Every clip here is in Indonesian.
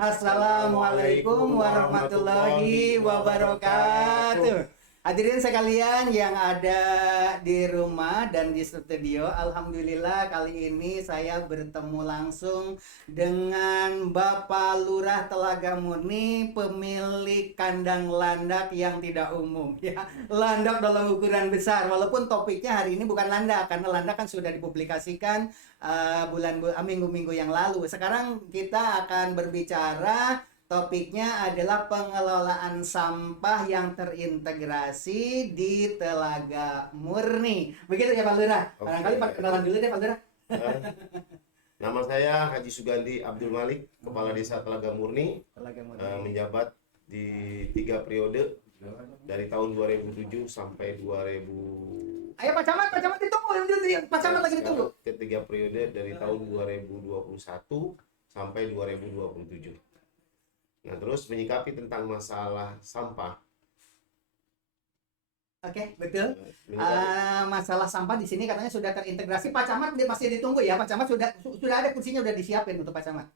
Assalamualaikum warahmatullahi wabarakatuh. Hadirin sekalian yang ada di rumah dan di studio, alhamdulillah kali ini saya bertemu langsung dengan Bapak Lurah Telaga Murni, pemilik kandang landak yang tidak umum ya. Landak dalam ukuran besar, walaupun topiknya hari ini bukan landak karena landak kan sudah dipublikasikan minggu-minggu yang lalu. Sekarang kita akan berbicara. Topiknya adalah pengelolaan sampah yang terintegrasi di Telaga Murni. Begitu ya Pak Lurah? Barangkali perkenalan dulu deh Pak Lurah. Nama saya Haji Sugandi Abdul Malik, Kepala Desa Telaga Murni, menjabat di 3 periode dari tahun 2007 sampai 2000. Ayo Pak Camat ditunggu. Pak Camat lagi ditunggu. Ketiga periode dari tahun 2021 sampai 2027. Nah, terus menyikapi tentang masalah sampah. Oke, betul. Masalah sampah di sini katanya sudah terintegrasi. Pak Camat dia masih ditunggu ya. Pak Camat sudah ada kursinya, sudah disiapin untuk Pak Camat.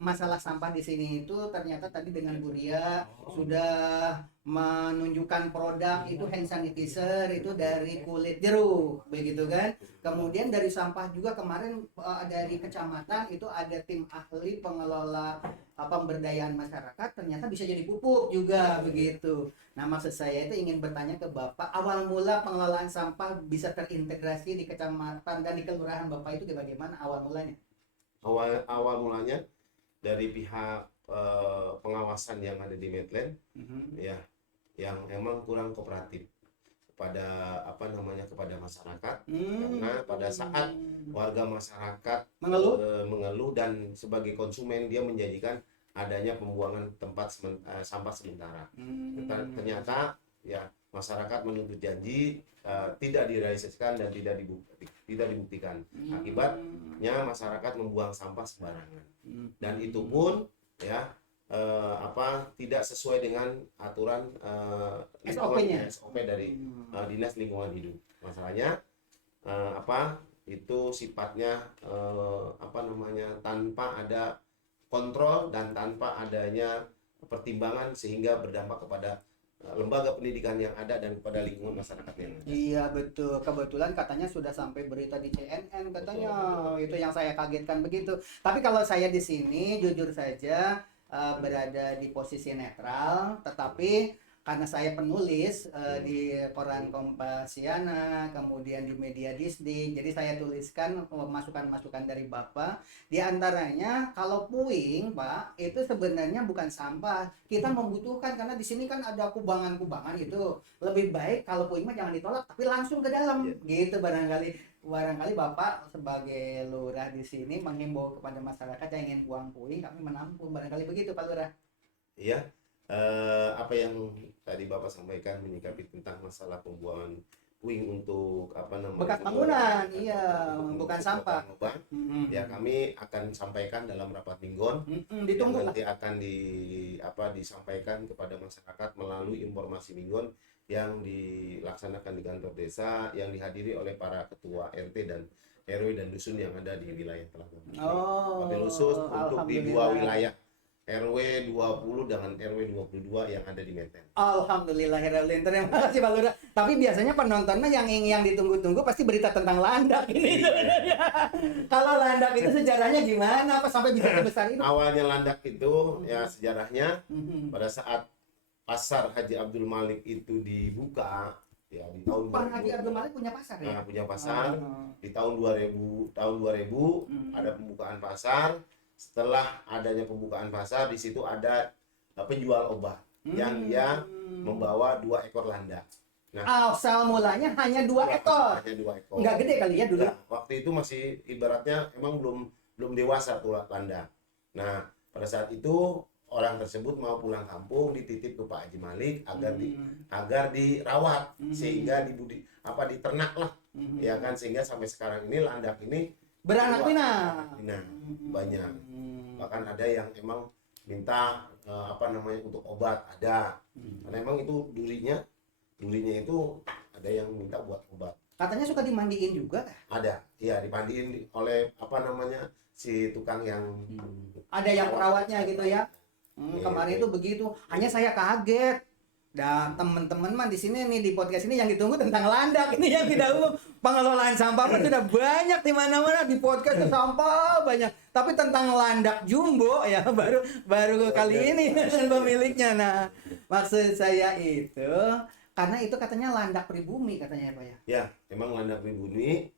Masalah sampah di sini itu ternyata tadi dengan Bu Ria sudah menunjukkan produk itu hand sanitizer itu dari kulit jeruk, begitu kan. Kemudian dari sampah juga kemarin dari kecamatan itu ada tim ahli pengelola pemberdayaan masyarakat, ternyata bisa jadi pupuk juga begitu. Nah, maksud saya itu ingin bertanya ke Bapak, awal mula pengelolaan sampah bisa terintegrasi di kecamatan dan di kelurahan Bapak itu bagaimana awal mulanya? Awal mulanya dari pihak pengawasan yang ada di Medland, ya, yang emang kurang kooperatif kepada kepada masyarakat, karena pada saat warga masyarakat mengeluh dan sebagai konsumen dia menjanjikan adanya pembuangan sampah sementara. Ternyata ya masyarakat menuntut janji tidak direalisasikan dan tidak dibuktikan. Akibatnya masyarakat membuang sampah sembarangan. Dan itu pun ya tidak sesuai dengan aturan SOP dari Dinas Lingkungan Hidup. Masalahnya itu sifatnya tanpa ada kontrol dan tanpa adanya pertimbangan sehingga berdampak kepada lembaga pendidikan yang ada dan kepada lingkungan masyarakat yang ada. Iya betul, kebetulan katanya sudah sampai berita di CNN katanya. Betul. Itu yang saya kagetkan begitu. Tapi kalau saya di sini jujur saja berada di posisi netral, tetapi karena saya penulis di koran Kompasiana, kemudian di media Disdik, jadi saya tuliskan masukan-masukan dari Bapak. Di antaranya kalau puing, Pak, itu sebenarnya bukan sampah. Kita membutuhkan karena di sini kan ada kubangan-kubangan itu. Lebih baik kalau puing mah jangan ditolak, tapi langsung ke dalam. Gitu barangkali Bapak sebagai lurah di sini menghimbau kepada masyarakat yang ingin buang puing, kami menampung. Barangkali begitu, Pak Lurah. Iya. Apa yang tadi Bapak sampaikan menyikapi tentang masalah pembuangan puing untuk bekas bangunan, bukan sampah. Ya kami akan sampaikan dalam rapat mingguan. Ditunggu nanti akan disampaikan kepada masyarakat melalui informasi mingguan yang dilaksanakan di kantor desa yang dihadiri oleh para ketua RT dan RW dan dusun yang ada di wilayah Telaga Murni. Wabil khusus untuk di 2 wilayah RW 20 dengan RW 22 yang ada di Medland. Alhamdulillahirrahmanirrahim. Terima kasih Pak Lurah. Tapi biasanya penontonnya yang ditunggu-tunggu pasti berita tentang landak ini sebenarnya. Kalau landak itu sejarahnya gimana? Apa sampai bisa sebesar itu? Awalnya landak itu ya sejarahnya pada saat pasar Haji Abdul Malik itu dibuka ya di tahun Pak Haji Abdul Malik punya pasar ya? Punya pasar di tahun 2000 ada pembukaan pasar. Setelah adanya pembukaan pasar, di situ ada penjual obat yang dia membawa 2 ekor landak. Nah, asal mulanya hanya 2 ekor. Hanya 2 ekor. Nggak gede kali ya dulu. Nah, waktu itu masih ibaratnya emang belum dewasa tuh landak. Nah, pada saat itu orang tersebut mau pulang kampung dititip ke Pak Haji Malik agar dirawat sehingga diternak lah. Ya kan, sehingga sampai sekarang ini landak ini beranak pinak. Banyak. Bahkan ada yang emang minta untuk obat ada. Karena emang itu durinya itu ada yang minta buat obat. Katanya suka dimandiin juga kah? Ada. Ya, dimandiin oleh si tukang yang Ada yang perawatnya gitu ya. Gitu. Kemarin itu begitu. Hanya saya kaget. Dan teman-teman mah di sini nih di podcast ini yang ditunggu tentang landak ini yang tidak umum. Pengelolaan sampah pun sudah banyak di mana-mana di podcast itu sampah banyak. Tapi tentang landak jumbo ya baru kali ini pemiliknya. Nah, maksud saya itu karena itu katanya landak pribumi katanya ya Pak ya. Ya, emang landak pribumi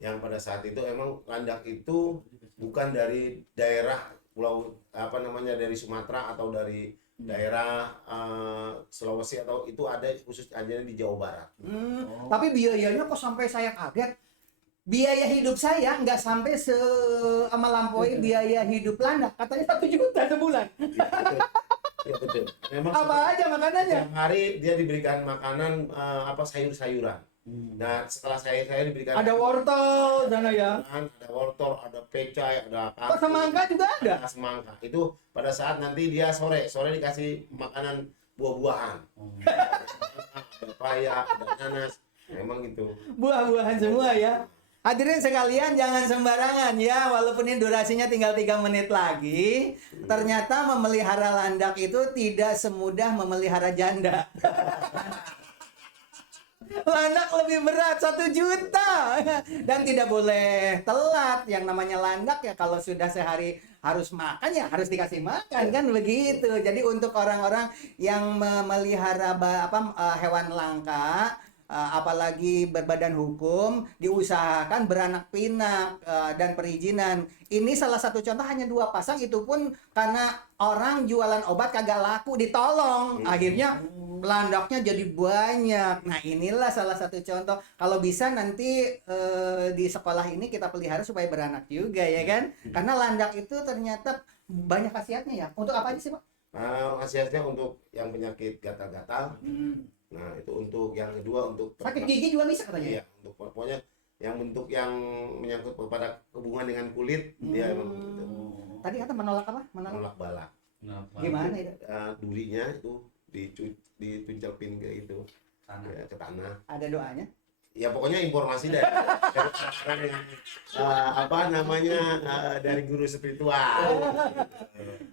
yang pada saat itu emang landak itu bukan dari daerah pulau dari Sumatera atau dari daerah Sulawesi, atau itu ada khusus aja di Jawa Barat. Tapi biayanya kok sampai saya kaget. Biaya hidup saya nggak sampai melampaui biaya hidup landak. Katanya 1 juta sebulan. Ya, betul. Memang Apa aja makanannya? setiap hari dia diberikan makanan sayur-sayuran. Nah, setelah saya diberikan Ada wortel sana ya. ada wortel, ada pecai, ada Kok semangka juga ada? semangka. Itu pada saat nanti dia sore dikasih makanan buah-buahan. Ada pepaya, ada nanas. Memang itu. Buah-buahan semua ya. Hadirin sekalian jangan sembarangan ya, walaupun ini durasinya tinggal 3 menit lagi, ternyata memelihara landak itu tidak semudah memelihara janda. Landak lebih berat 1 juta dan tidak boleh telat. Yang namanya landak ya kalau sudah sehari harus makan ya harus dikasih makan kan begitu. Jadi untuk orang-orang yang memelihara hewan langka, apalagi berbadan hukum, diusahakan beranak pinak dan perizinan. Ini salah satu contoh, hanya 2 pasang, itu pun karena orang jualan obat kagak laku ditolong. Akhirnya landaknya jadi banyak. Nah, inilah salah satu contoh. Kalau bisa nanti di sekolah ini kita pelihara supaya beranak juga ya kan? Karena landak itu ternyata banyak khasiatnya ya. Untuk apa aja sih, Pak? Khasiatnya untuk yang penyakit gatal-gatal. Nah, itu untuk yang kedua untuk Sakit gigi juga bisa katanya. Iya, untuk pokoknya yang bentuk yang menyangkut kepada hubungan dengan kulit, dia emang gitu. Tadi kata menolak apa? Menolak balak. Gimana itu? Durinya itu dituncelpin ke itu, ke tanah. Ada doanya? Ya pokoknya informasi dari orang yang dari guru spiritual.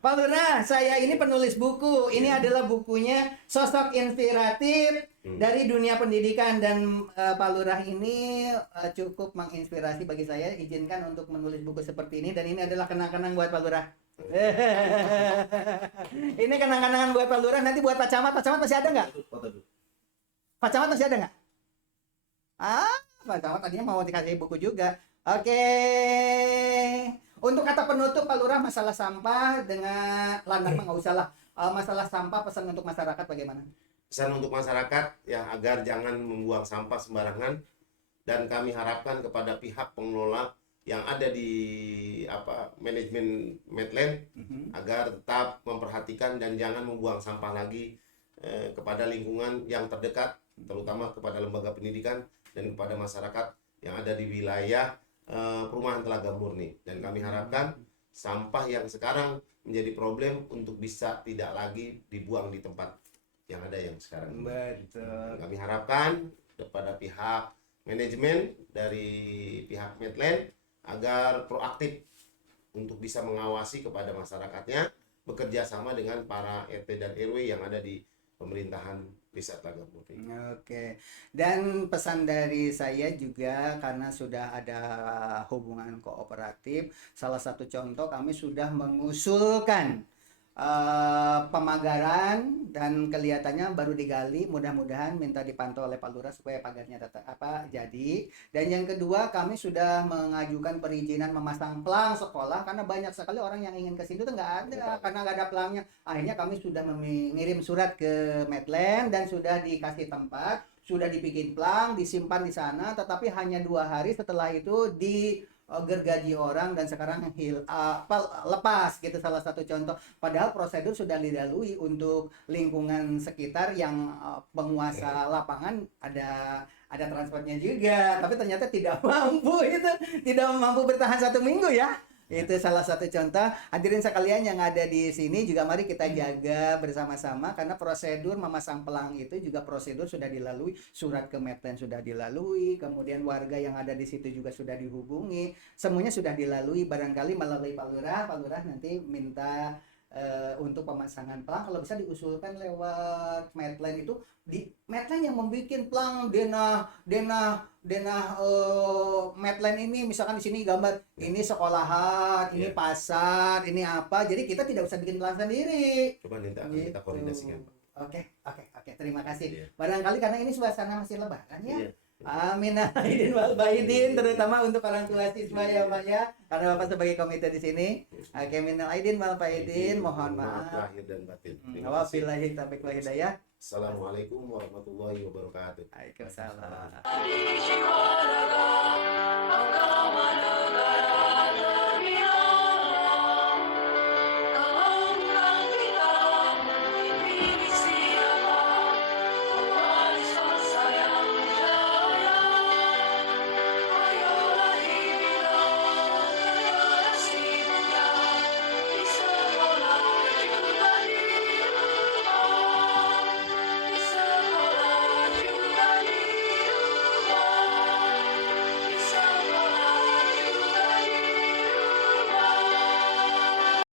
Pak Lurah, saya ini penulis buku. Ini adalah bukunya Sosok Inspiratif dari Dunia Pendidikan, dan Pak Lurah ini cukup menginspirasi bagi saya. Izinkan untuk menulis buku seperti ini, dan ini adalah kenang-kenang buat Pak Lurah. Ini kenang-kenangan buat Pak Lurah. Nanti buat Pak Camat masih ada nggak? Pak Camat masih ada nggak? Pak Camat tadinya mau dikasih buku juga. Oke. Untuk kata penutup Pak Lurah, masalah sampah dengan landak mah nggak usah lah. Masalah sampah, pesan untuk masyarakat bagaimana? Pesan untuk masyarakat ya agar jangan membuang sampah sembarangan, dan kami harapkan kepada pihak pengelola yang ada di manajemen Medland agar tetap memperhatikan dan jangan membuang sampah lagi kepada lingkungan yang terdekat, terutama kepada lembaga pendidikan dan kepada masyarakat yang ada di wilayah perumahan Telaga Murni. Dan kami harapkan sampah yang sekarang menjadi problem untuk bisa tidak lagi dibuang di tempat yang ada yang sekarang. Betul. Kami harapkan kepada pihak manajemen dari pihak Medland agar proaktif untuk bisa mengawasi kepada masyarakatnya, bekerja sama dengan para RT dan RW yang ada di pemerintahan Desa Telaga Murni. Oke. Dan pesan dari saya juga, karena sudah ada hubungan kooperatif, salah satu contoh kami sudah mengusulkan pemagaran, dan kelihatannya baru digali, mudah-mudahan minta dipantau oleh Pak Lurah supaya pagarnya jadi. Dan yang kedua, kami sudah mengajukan perizinan memasang pelang sekolah, karena banyak sekali orang yang ingin ke situ tuh nggak ada karena nggak ada pelangnya. Akhirnya kami sudah mengirim surat ke Medland dan sudah dikasih tempat, sudah dibikin pelang, disimpan di sana, tetapi hanya 2 hari setelah itu gergaji orang, dan sekarang lepas gitu, salah satu contoh. Padahal prosedur sudah dilalui untuk lingkungan sekitar yang penguasa lapangan ada transportnya juga, tapi ternyata tidak mampu bertahan 1 minggu ya. Itu salah satu contoh. Hadirin sekalian yang ada di sini juga mari kita jaga bersama-sama karena prosedur memasang pelang itu juga prosedur sudah dilalui, surat ke Medline sudah dilalui, kemudian warga yang ada di situ juga sudah dihubungi, semuanya sudah dilalui. Barangkali melalui Pak Lurah nanti minta untuk pemasangan pelang kalau bisa diusulkan lewat Medline itu di Medline yang membuat pelang denah Medline ini misalkan di sini gambar ini sekolahan, ini pasar, ini apa. Jadi kita tidak usah bikin pelang sendiri. Coba nanti akan Gitu. kita koordinasikan, Pak. Oke. Terima kasih. Iya. Barangkali karena ini suasana masih lebaran ya. Iya. Amin aidin wal faidin, terutama untuk orang tua siswa ya Pak ya. Karena Bapak sebagai komite di sini. Oke, minal aidin wal faidin, mohon maaf. lahir dan batin. Terima kasih. Wabillahi taufiq wal hidayah. Assalamualaikum warahmatullahi wabarakatuh. Waalaikumsalam. Di jiwa raga, engkau